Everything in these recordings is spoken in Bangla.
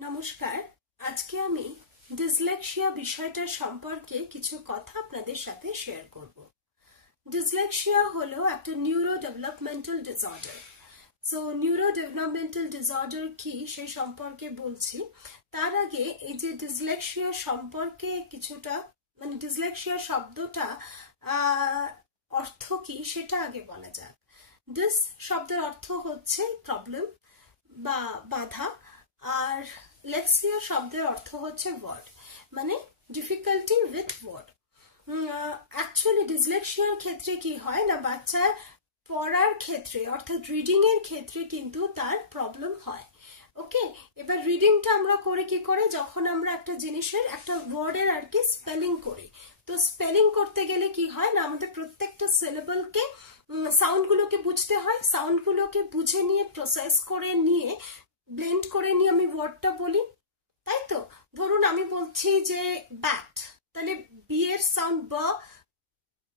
নমস্কার। আজকে আমি ডিসলেক্সিয়া বিষয়টার সম্পর্কে কিছু কথা আপনাদের সাথে শেয়ার করব। ডিসলেক্সিয়া হলো একটা neuro developmental disorder. So neuro developmental disorder কি সেই সম্পর্কে বলছি। তার আগে এই যে ডিসলেক্সিয়া সম্পর্কে কিছুটা ডিসলেক্সিয়া শব্দটা অর্থ কি সেটা আগে বলা যাক। ডিস শব্দের অর্থ হচ্ছে প্রবলেম বা বাধা, আর লেক্সিয়া শব্দের অর্থ হচ্ছে ওয়ার্ড, মানে ডিফিকাল্টি উইথ ওয়ার্ড। অ্যাকচুয়ালি ডিসলেক্সিয়ার ক্ষেত্রে কি হয় না, বাচ্চার পড়ার ক্ষেত্রে অর্থাৎ রিডিং এর ক্ষেত্রে কিন্তু তার প্রবলেম হয়। ওকে, এবার রিডিংটা আমরা করি কি করে, যখন আমরা একটা জিনিসের একটা ওয়ার্ডের আর কি স্পেলিং করি। তো স্পেলিং করতে গেলে কি হয় না, আমাদের প্রত্যেকটা সিলেবলকে সাউন্ডগুলোকে বুঝতে হয়, সাউন্ডগুলোকে বুঝে নিয়ে প্রসেস করে নিয়ে ব্লেন্ড করে নিয়ে আমি ওয়ার্ডটা বলি, তাই তো। ধরুন আমি বলছি যে ব্যাট, তাহলে বি এর সাউন্ড ব,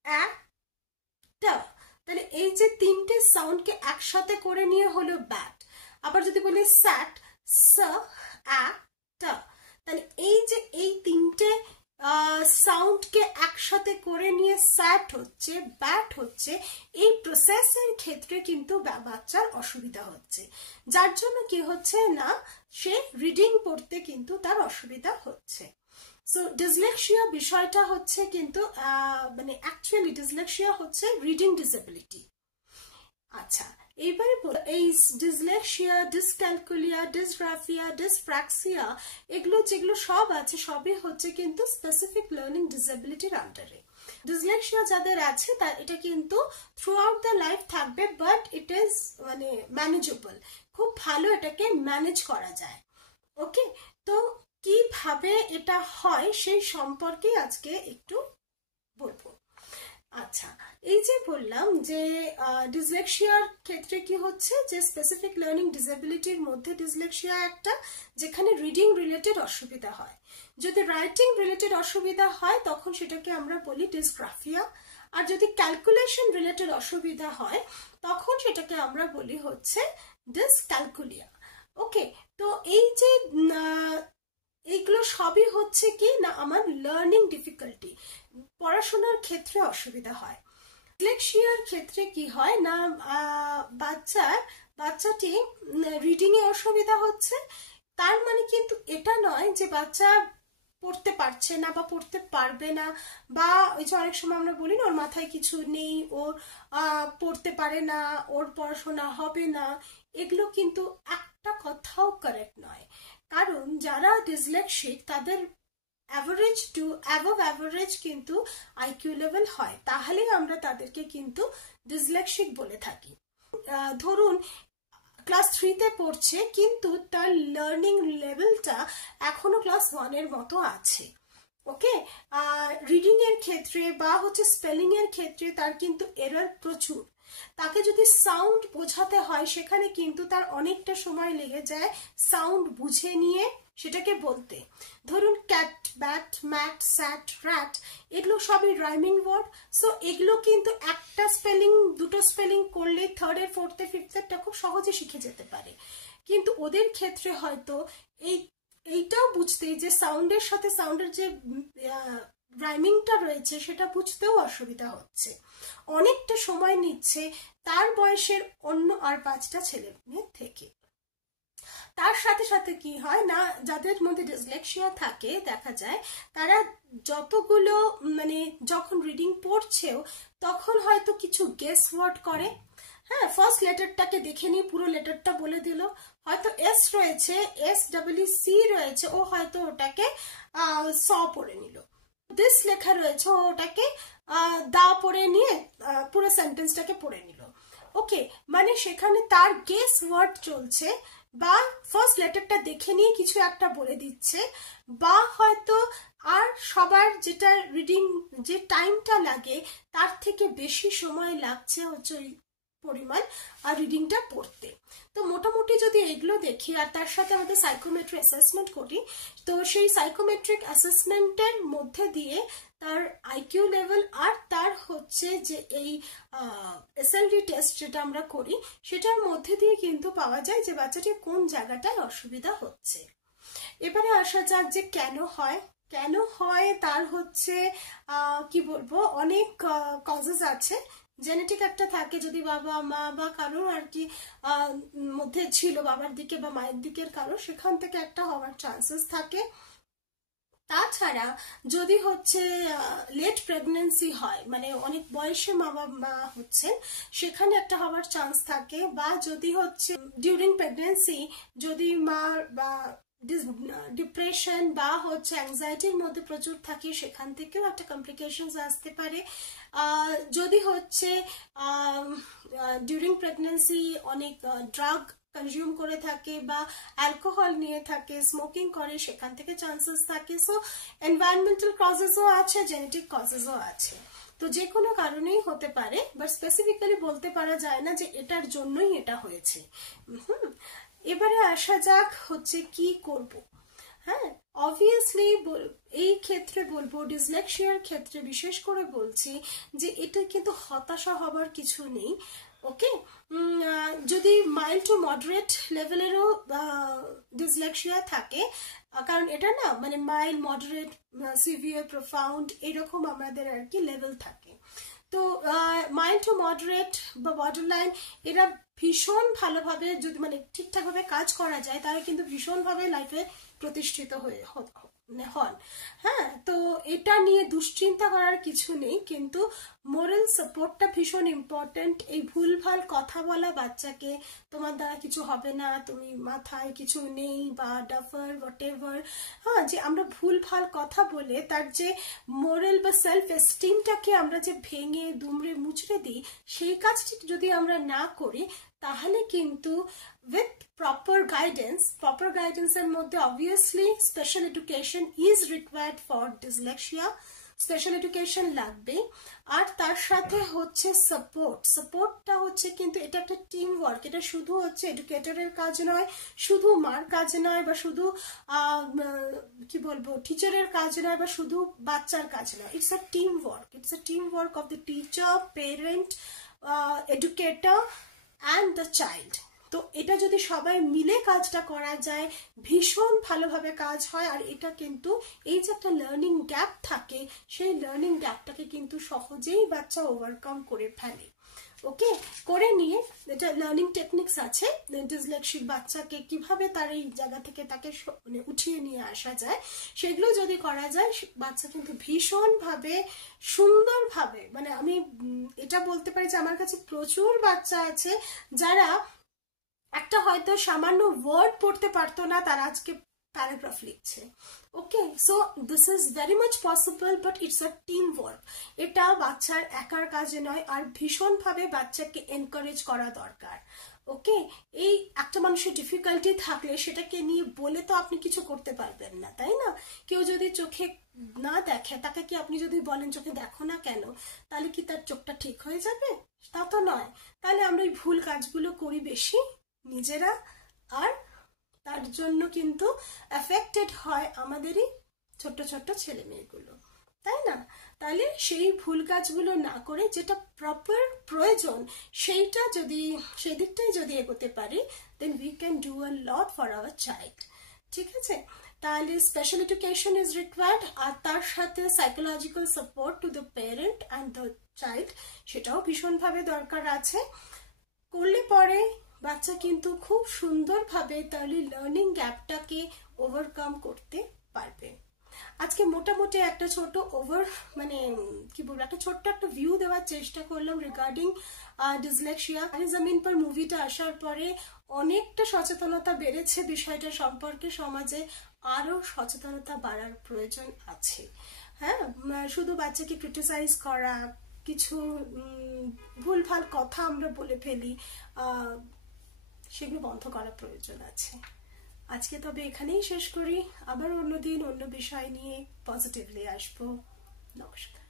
অ্যা, ট, তাহলে এই যে তিনটে সাউন্ডকে একসাথে করে নিয়ে হলো ব্যাট। আবার যদি বলি স্যাট, স, অ্যা, ট, তাহলে এই যে এই তিনটে সাউন্ডকে একসাথে করে নিয়ে স্যাট হচ্ছে, ব্যাট হচ্ছে, এই প্রসেসের ক্ষেত্রে কিন্তু বাচ্চার অসুবিধা হচ্ছে, যার জন্য কি হচ্ছে না, সে রিডিং পড়তে কিন্তু তার অসুবিধা হচ্ছে। সো ডিসলেক্সিয়া বিষয়টা হচ্ছে কিন্তু অ্যাকচুয়ালি ডিসলেক্সিয়া হচ্ছে রিডিং ডিসেবিলিটি। আচ্ছা, এইবারে এই ডিসলেক্সিয়া, ডিসক্যালকুলিয়া, ডিসগ্রাফিয়া, ডিসপ্র্যাক্সিয়া, এগুলো যেগুলো সব আছে সবই হচ্ছে কিন্তু স্পেসিফিক লার্নিং ডিসেবিলিটির আন্ডারে। ডিসলেক্সিয়া যাদের আছে তার এটা কিন্তু থ্রু আউট দ্য লাইফ থাকবে, বাট ইট ইজ ম্যানেজেবল, খুব ভালো এটাকে ম্যানেজ করা যায়। ওকে, তো কিভাবে এটা হয় সেই সম্পর্কে আজকে একটু বলবো। আচ্ছা, এই যে বললাম যে ডিসলেক্সিয়ার ক্ষেত্রে কি হচ্ছে যে স্পেসিফিক লার্নিং ডিসেবিলিটির মধ্যে ডিসলেক্সিয়া একটা, যেখানে রিডিং রিলেটেড অসুবিধা হয়। যদি রাইটিং রিলেটেড অসুবিধা হয় তখন সেটাকে আমরা বলি ডিসগ্রাফিয়া, আর যদি ক্যালকুলেশন রিলেটেড অসুবিধা হয় তখন সেটাকে আমরা বলি হচ্ছে ডিসক্যালকুলিয়া। ওকে, তো এই যে এইগুলো সবই হচ্ছে কি না আমার লার্নিং ডিফিকাল্টি, পড়াশোনার ক্ষেত্রে অসুবিধা হয়। ডিসলেক্সিয়ার ক্ষেত্রে কি হয় না, বাচ্চাটি রিডিং এ অসুবিধা হচ্ছে, তার মানে কিন্তু এটা নয় যে বাচ্চা পড়তে পারছে না বা পড়তে পারবে না, বা ওই যে অনেক সময় আমরা বলি না ওর মাথায় কিছু নেই, ওর পড়তে পারে না, ওর পড়াশোনা হবে না, এগুলো কিন্তু একটা কথাও কারেক্ট নয়। কারণ যারা ডিসলেক্সিক তাদের অ্যাভারেজ টু অ্যাবভ অ্যাভারেজ কিন্তু আইকিউ লেভেল হয়, তাহলেই আমরা তাদেরকে কিন্তু ডিসলেক্সিক বলে থাকি। ধরুন ক্লাস 3-তে পড়ছে কিন্তু তার লার্নিং লেভেলটা এখনো ক্লাস 1-এর মতো আছে। ওকে, রিডিং এর ক্ষেত্রে বা হচ্ছে স্পেলিং এর ক্ষেত্রে তার কিন্তু এরর প্রচুর। তাকে যদি সাউন্ড বোঝাতে হয় সেখানে কিন্তু তার অনেকটা সময় লেগে যায় সাউন্ড বুঝে নিয়ে সেটাকে বলতে। ধরুন ক্যাট, ব্যাট, ম্যাট, স্যাট, র্যাট, এগুলো সবই রাইমিং ওয়ার্ড। সো এগুলো কিন্তু একটা স্পেলিং দুটো স্পেলিং করলে থার্ডের, ফোর্থে, ফিফথেরটা খুব সহজে শিখে যেতে পারে। কিন্তু ওদের ক্ষেত্রে হয়তো এইটাও বুঝতে, যে সাউন্ডের সাথে সাউন্ডের যে রাইমিংটা রয়েছে সেটা বুঝতেও অসুবিধা হচ্ছে, অনেকটা সময় নিচ্ছে তার বয়সের অন্য আর 5টা ছেলে মেয়ে থেকে। তার সাথে সাথে কি হয় না, যাদের মধ্যে ডিসলেক্সিয়া থাকে দেখা যায় তারা যতগুলো যখন রিডিং পড়ছেও তখন হয়তো কিছু গেস ওয়ার্ড করে। হ্যাঁ, ফার্স্ট লেটারটাকে দেখে নিয়ে পুরো লেটারটা বলে দিল, হয়তো এস রয়েছে, SWC রয়েছে, ও হয়তো ওটাকে স পড়ে নিল। দিস লেখা রয়েছে, ও ওটাকে দা পড়ে নিয়ে পুরো সেন্টেন্সটাকে পড়ে নিল। ওকে, মানে সেখানে তার গেস ওয়ার্ড চলছে, বা ফার্স্ট লেটারটা দেখে নিয়ে কিছু একটা বলে দিচ্ছে, বা হয়তো আর সবার যেটা রিডিং যে টাইমটা লাগে তার থেকে বেশি সময় লাগছে হচ্ছে ওই পরিমাণ আর রিডিংটা পড়তে। তো মোটামুটি যদি এগুলো দেখি আর তার সাথে আমাদের সাইকোমেট্রিক অ্যাসেসমেন্ট করি, তো সেই সাইকোমেট্রিক অ্যাসেসমেন্টের মধ্যে দিয়ে তার আইকিউ লেভেল আর তার হচ্ছে যে এই SLD টেস্ট যেটা আমরা করি সেটার মধ্যে দিয়ে কিন্তু পাওয়া যায় যে বাচ্চাটির কোন জায়গাটায় অসুবিধা হচ্ছে। এবারে আসা যাক যে কেন হয়। কেন হয় তার হচ্ছে কি বলবো, অনেক কজেস আছে। জেনেটিক একটা থাকে, যদি বাবা মা বা কারোর আর কি মধ্যে ছিল, বাবার দিকে বা মায়ের দিকের কারো, সেখান থেকে একটা হওয়ার চান্সেস থাকে। তাছাড়া যদি হচ্ছে লেট প্রেগনেন্সি হয়, মানে অনেক বয়সে মা বাবা হচ্ছেন, সেখানে একটা হওয়ার চান্স থাকে। বা যদি হচ্ছে ডিউরিং প্রেগনেন্সি যদি মার বা ডিপ্রেশন বা হচ্ছে অ্যাংজাইটির মধ্যে প্রচুর থাকে, সেখান থেকেও একটা কমপ্লিকেশনস আসতে পারে। যদি হচ্ছে ডিউরিং প্রেগনেন্সি অনেক ড্রাগ কনজিউম করে থাকে বা অ্যালকোহল নিয়ে থাকে, স্মোকিং করে, সেখান থেকে চান্সেস থাকে। সো এনভায়রনমেন্টাল কজেসও আছে, জেনেটিক কজেসও আছে। তো যে কোনো কারণেই হতে পারে, বাট স্পেসিফিক্যালি বলতে পারা যায় না যে এটার জন্যই এটা হয়েছে। এবারে আসা যাক হচ্ছে কি করব। হ্যাঁ, অবভিয়াসলি এই ক্ষেত্রে বলবো, ডিসলেক্সিয়ার ক্ষেত্রে বিশেষ করে বলছি যে এটা কিন্তু হতাশা হবার কিছু নেই। ওকে, যদি মাইল্ড টু মডারেট লেভেলেরও ডিসলেক্সিয়া থাকে, কারণ এটা না মানে মাইল্ড, মডারেট, সিভিয়ার, প্রোফাউন্ড এরকম আমাদের আর কি লেভেল থাকে। তো মাইল্ড টু মডারেট বা বর্ডার লাইন, এরা ভীষণ ভালোভাবে যদি মানে ঠিকঠাকভাবে কাজ করা যায়, তাহলে কিন্তু ভীষণভাবে লাইফে প্রতিষ্ঠিত হন। হ্যাঁ, তো এটা নিয়ে দুশ্চিন্তা করার কিছু নেই, কিন্তু মোরাল সাপোর্টটা ভীষণ ইম্পর্টেন্ট। এই ভুলভাল কথা বলা বাচ্চাকে তোমার দ্বারা কিছু হবে না, তুমি মাথায় কিছু নেই বা ডাফার হোয়াটএভার, হ্যাঁ, যে আমরা ভুলভাল কথা বলে তার যে মোরাল বা সেলফ এস্টিমটাকে আমরা যে ভেঙে দুমড়ে মুচড়ে দিই, সেই কাজটি যদি আমরা না করি, তাহলে কিন্তু উইথ প্রপার গাইডেন্সের মধ্যে obviously special education is required for dyslexia. Special education লাগবে। আর তার সাথে হচ্ছে সাপোর্টটা হচ্ছে কিন্তু এটা একটা টিম ওয়ার্ক। এটা শুধু হচ্ছে এডুকেটরের কাজ নয়, শুধু মার কাজ নয়, বা শুধু কি বলবো টিচারের কাজ নয়, বা শুধু বাচ্চার কাজ নয়। It's a team work of the teacher, parent, educator and the child. তো এটা যদি সবাই মিলে কাজটা করা যায়, ভীষণ ভালোভাবে কাজ হয়। আর এটা কিন্তু এই যে একটা লার্নিং গ্যাপ থাকে, সেই লার্নিং গ্যাপটাকে কিন্তু সহজেই বাচ্চা ওভারকাম করে ফেলে। ওকে, করে নিয়ে এটা লার্নিং টেকনিক্স আছে, ডিসলেক্সিক বাচ্চাকে কিভাবে তার এই জায়গা থেকে তাকে মানে উঠিয়ে নিয়ে আসা যায়, সেগুলো যদি করা যায়, বাচ্চা কিন্তু ভীষণভাবে সুন্দরভাবে, মানে আমি এটা বলতে পারি যে আমার কাছে প্রচুর বাচ্চা আছে যারা একটা হয়তো সামান্য ওয়ার্ড পড়তে পারতো না, তারা আজকে প্যারাগ্রাফ লিখছে। Okay, so this is very much possible, but it's a team work. এটা বাচ্চার একার কাজে নয়, আর ভীষণভাবে বাচ্চাকে এনকারেজ করা দরকার। ওকে, এই একটা মানুষের ডিফিকাল্টি থাকলে সেটাকে নিয়ে বলে তো আপনি কিছু করতে পারবেন না, তাই না? কেউ যদি চোখে না দেখে, তাকে কি আপনি যদি বলেন চোখে দেখো না কেন, তাহলে কি তার চোখটা ঠিক হয়ে যাবে? তা তো নয়। তাহলে আমরা এই ভুল কাজগুলো করি বেশি নিজেরা, আর তার জন্য কিন্তু এফেক্টেড হয় আমাদেরই ছোট্ট ছোট্ট ছেলে মেয়েগুলো, তাই না? তাহলে সেই ভুল কাজগুলো না করে যেটা প্রপার প্রয়োজন, সেই দিকটাই যদি এগোতে পারি, then we can do a lot for our child. ঠিক আছে, তাহলে স্পেশাল এডুকেশন ইজ রিকোয়ার্ড, আর তার সাথে psychological support to the parent and the child, সেটাও ভীষণভাবে দরকার আছে। করলে পরে বাচ্চা কিন্তু খুব সুন্দরভাবে তাহলে লার্নিং গ্যাপটাকে ওভারকাম করতে পারবে। আজকে মোটামুটি একটা ছোট মানে কি বলবো, একটা ছোট্ট একটা ভিউ দেওয়ার চেষ্টা করলাম রিগার্ডিং ডিসলেক্সিয়া। জমিন পর মুভিটা আসার পরে অনেকটা সচেতনতা বেড়েছে বিষয়টা সম্পর্কে, সমাজে আরো সচেতনতা বাড়ার প্রয়োজন আছে। হ্যাঁ, শুধু বাচ্চাকে ক্রিটিসাইজ করা, কিছু ভুলভাল কথা আমরা বলে ফেলি, সেগুলো বন্ধ করার প্রয়োজন আছে। আজকে তবে এখানেই শেষ করি, আবার অন্যদিন অন্য বিষয় নিয়ে পজিটিভলি আসবো। নমস্কার।